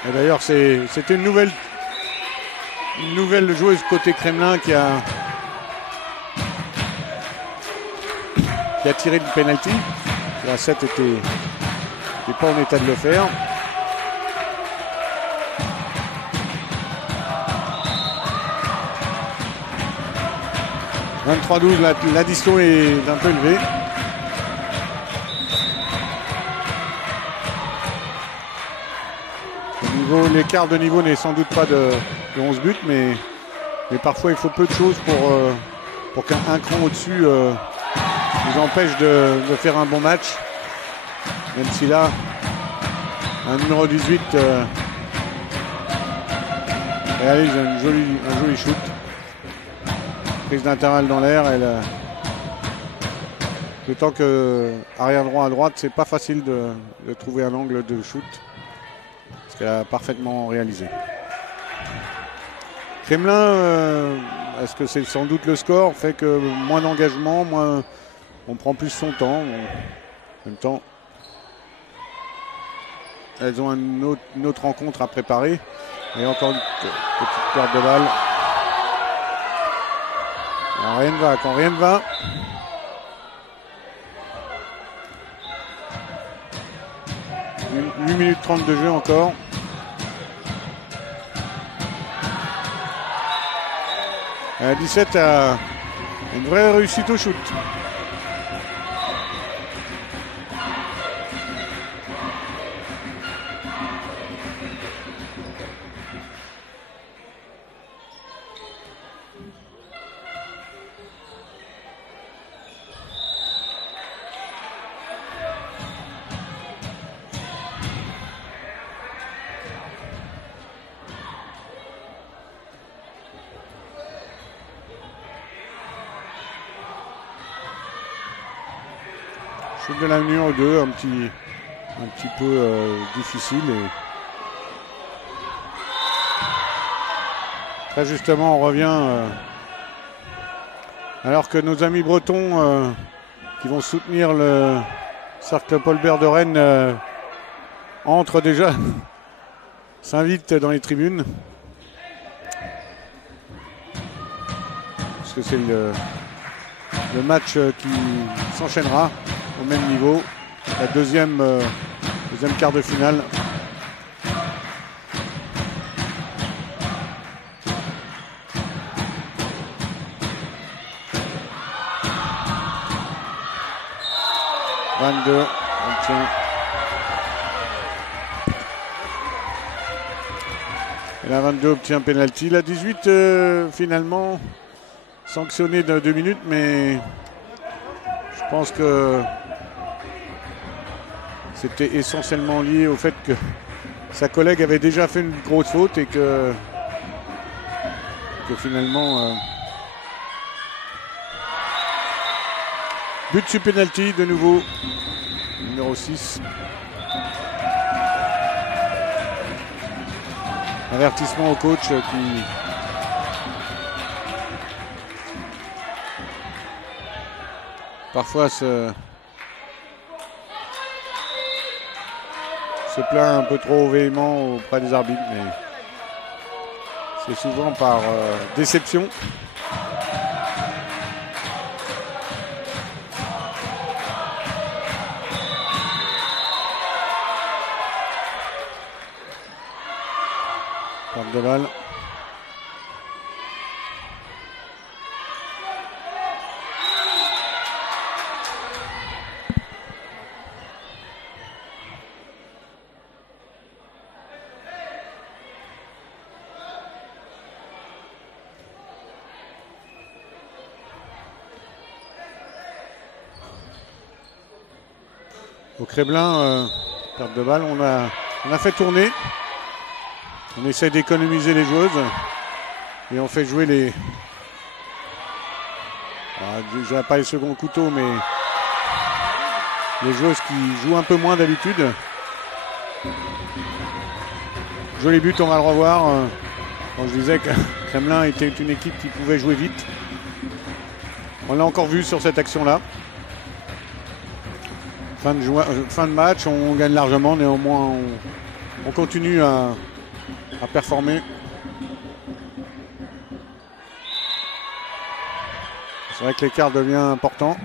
Et d'ailleurs, c'était une nouvelle joueuse côté Kremlin qui a tiré le penalty. La 7 était pas en état de le faire. « 23-12, l'addition est un peu élevée. L'écart de niveau n'est sans doute pas de 11 buts, mais parfois il faut peu de choses pour qu'un cran au-dessus nous empêche de faire un bon match. Même si là, un numéro 18 réalise un joli shoot. Prise d'intervalle dans l'air. Le temps que arrière droit à droite, c'est pas facile de trouver un angle de shoot. Ce qu'elle a parfaitement réalisé. Kremlin, est-ce que c'est sans doute le score fait que moins d'engagement, on prend plus son temps. En même temps, elles ont une autre rencontre à préparer. Et encore une petite perte de balle. Alors, rien ne va. Quand rien ne va, « 8 minutes 30 de jeu encore. » À 17 a une vraie réussite au shoot. Shoot de la numéro 2, un petit peu difficile. Et très justement, on revient. Alors que nos amis bretons qui vont soutenir le cercle Paul Bert de Rennes entrent déjà, s'invitent dans les tribunes. Parce que c'est le match qui s'enchaînera au même niveau, la deuxième quart de finale. Et la 22 obtient penalty. La 18 finalement sanctionné de 2 minutes, mais je pense que c'était essentiellement lié au fait que sa collègue avait déjà fait une grosse faute et que finalement but sur penalty de nouveau, numéro 6. Avertissement au coach qui parfois se plaint un peu trop véhément auprès des arbitres, mais c'est souvent par déception. de balle. Au Crébelin, perte de balle, on a fait tourner. On essaie d'économiser les joueuses et on fait jouer les. Je dirais pas les seconds couteaux, mais les joueuses qui jouent un peu moins d'habitude. Joli but, on va le revoir. Quand je disais que Crébelin était une équipe qui pouvait jouer vite. On l'a encore vu sur cette action-là. Fin de match, on gagne largement, néanmoins on continue à performer. C'est vrai que l'écart devient important.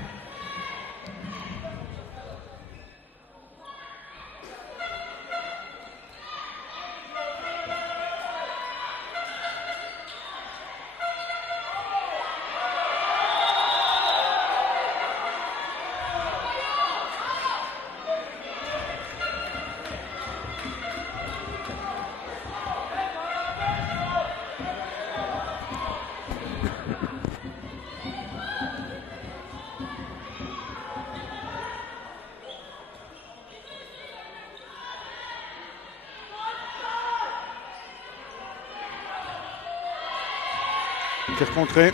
Tir contré.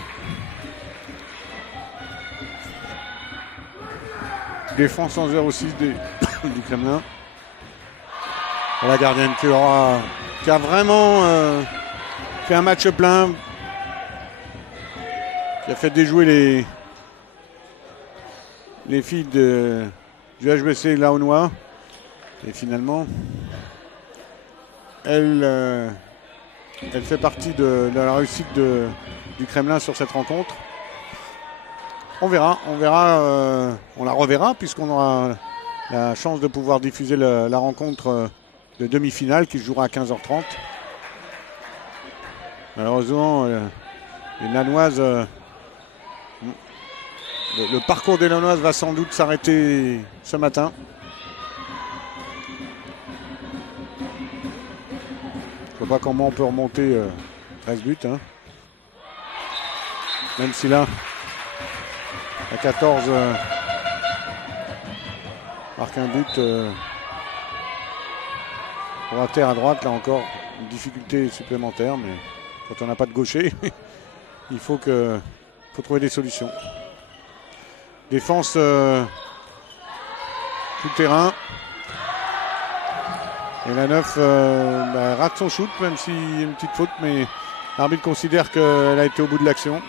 Défense en 0-6 du Kremlin. La gardienne qui a vraiment fait un match plein. Qui a fait déjouer les filles du HBC Laonnois. Et finalement, elle fait partie de la réussite du Kremlin sur cette rencontre. On verra, on la reverra puisqu'on aura la chance de pouvoir diffuser la rencontre de demi-finale qui se jouera à 15h30. Malheureusement, les Lannoises, le parcours des Lannoises va sans doute s'arrêter ce matin. Je ne vois pas comment on peut remonter 13 buts. Hein. Même si là, à 14, marque un but pour la terre à droite. Là encore, une difficulté supplémentaire. Mais quand on n'a pas de gaucher, il faut trouver des solutions. Défense tout terrain. Et la 9 rate son shoot, même s'il y a une petite faute, mais l'arbitre considère qu'elle a été au bout de l'action.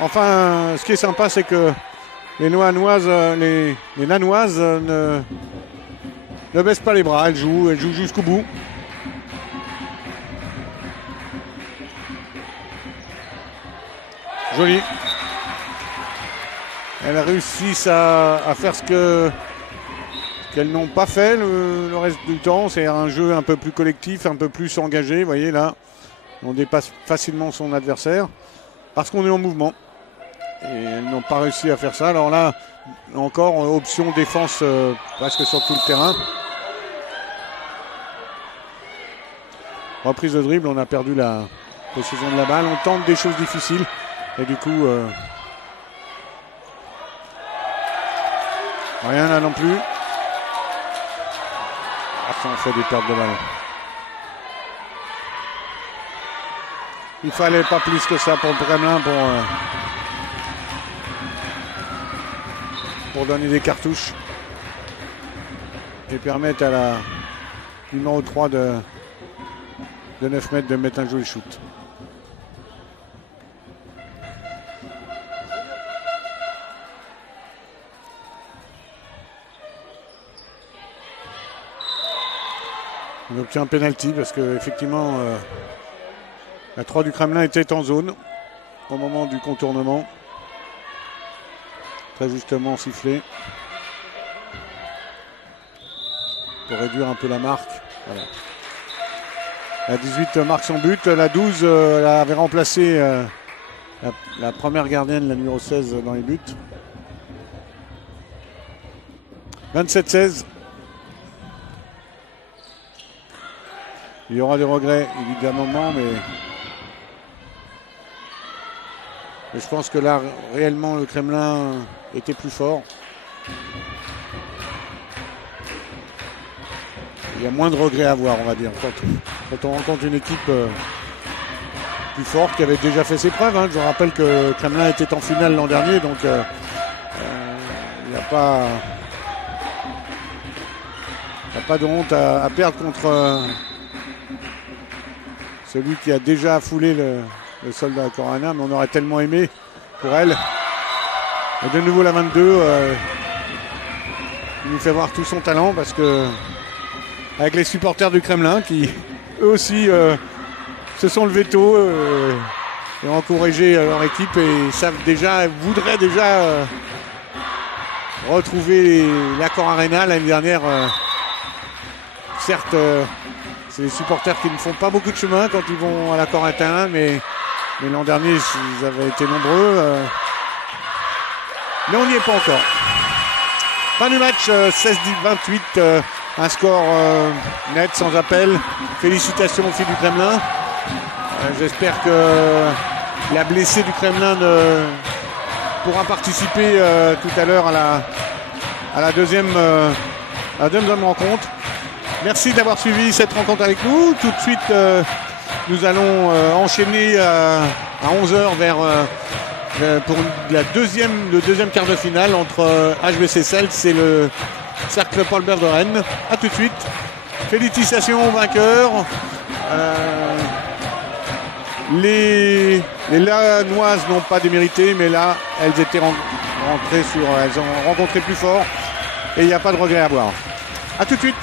Enfin, ce qui est sympa, c'est que les Lannoises ne baissent pas les bras, elles jouent jusqu'au bout. Joli. Elles réussissent à faire ce qu'elles n'ont pas fait le reste du temps. C'est un jeu un peu plus collectif, un peu plus engagé. Vous voyez là, on dépasse facilement son adversaire parce qu'on est en mouvement. Et elles n'ont pas réussi à faire ça. Alors là, encore option défense presque sur tout le terrain. Reprise de dribble, on a perdu la possession de la balle. On tente des choses difficiles. Et du coup, rien là non plus. Ça, on fait des pertes de balle. Il fallait pas plus que ça pour le Kremlin pour donner des cartouches et permettre à la numéro 3 de 9 mètres de mettre un joli shoot. On obtient un penalty parce que effectivement la 3 du Kremlin était en zone au moment du contournement. Très justement sifflé. pour réduire un peu la marque. Voilà. La 18 marque son but. La 12 elle avait remplacé la première gardienne, la numéro 16, dans les buts. 27-16. Il y aura des regrets, évidemment, mais je pense que là, réellement, le Kremlin était plus fort. Il y a moins de regrets à avoir, on va dire, quand on rencontre une équipe plus forte qui avait déjà fait ses preuves. Hein. Je rappelle que Kremlin était en finale l'an dernier, donc il n'y a pas de honte à perdre contre celui qui a déjà foulé le sol de la Corona, mais on aurait tellement aimé pour elle. Et de nouveau la 22, il nous fait voir tout son talent parce que avec les supporters du Kremlin qui eux aussi se sont levés tôt et ont encouragé leur équipe et voudraient déjà retrouver l'Accor Arena l'année dernière. Certes, c'est les supporters qui ne font pas beaucoup de chemin quand ils vont à l'Accor Arena, mais l'an dernier ils avaient été nombreux. Mais on n'y est pas encore. Fin du match, 16-28. Un score net, sans appel. Félicitations aux filles du Kremlin. J'espère que la blessée du Kremlin pourra participer tout à l'heure à la deuxième rencontre. Merci d'avoir suivi cette rencontre avec nous. Tout de suite, nous allons enchaîner à 11h pour le deuxième quart de finale entre HBC Celtes et le Cercle Paul Bert de Rennes. A tout de suite. Félicitations aux vainqueurs. Les Lanoises n'ont pas démérité, mais là, elles étaient elles ont rencontré plus fort et il n'y a pas de regret à avoir. A tout de suite.